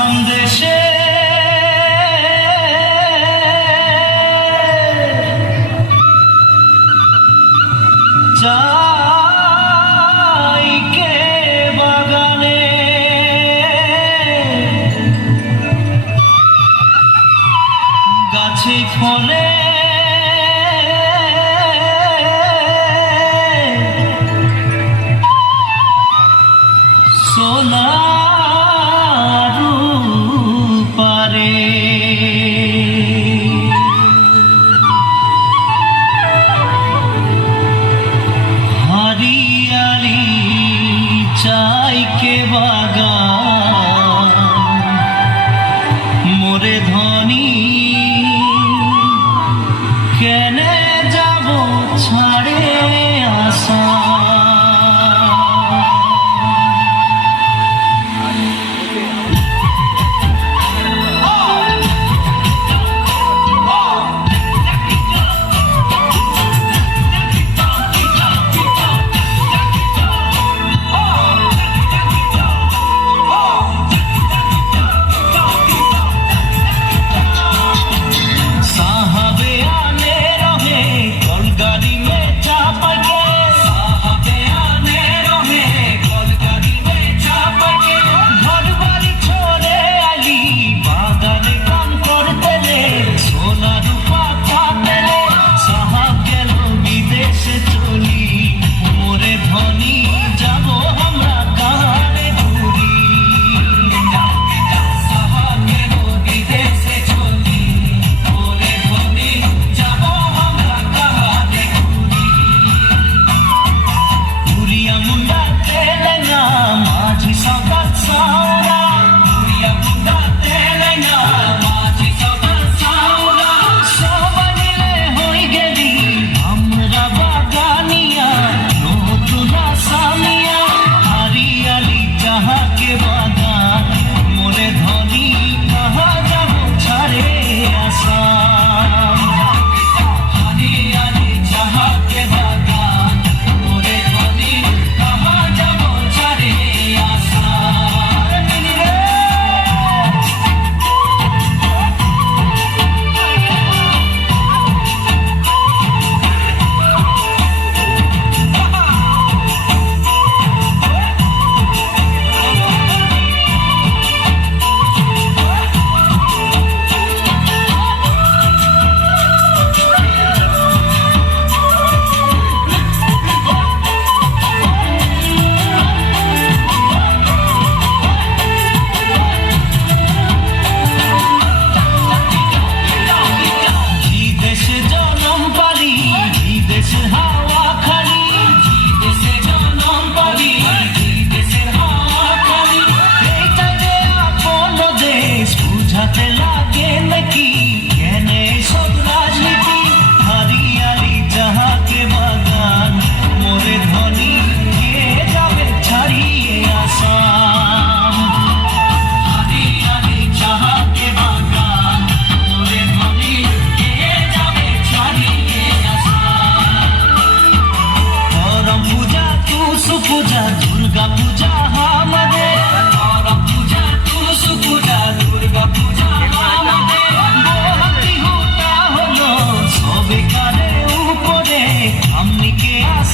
আসলাম দেশে। গাছে ফলে I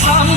some